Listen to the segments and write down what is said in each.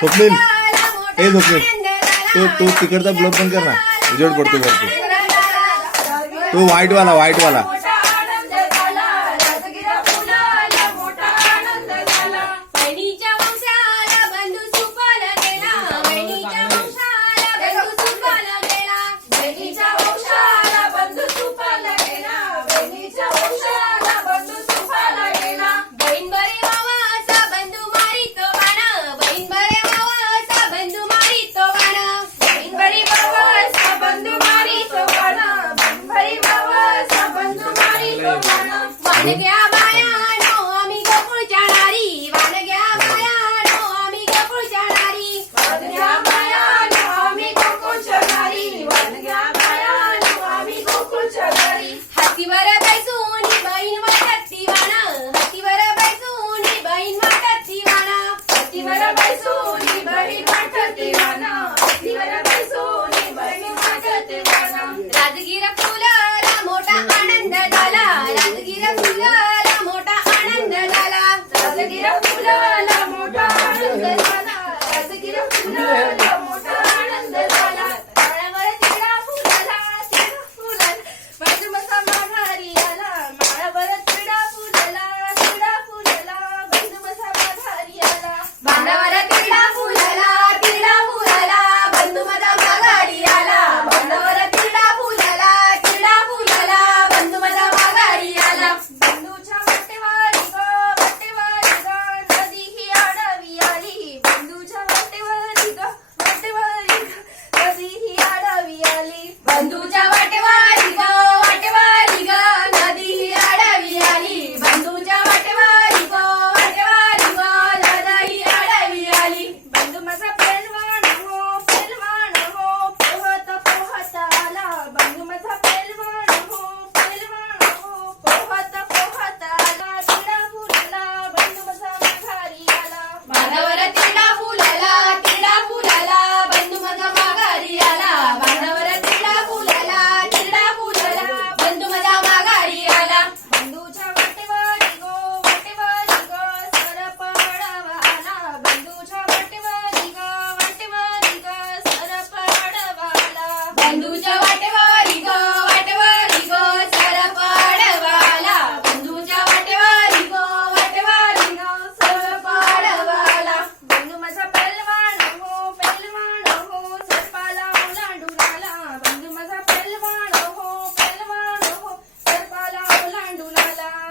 स्वप्नील हे स्वप्नील तो तो तिकडचा ब्लॉक पण कर ना. उजड पडतो वरती. तो व्हाईटवाला व्हाईटवाला Ready?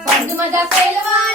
Faz uma da a vai.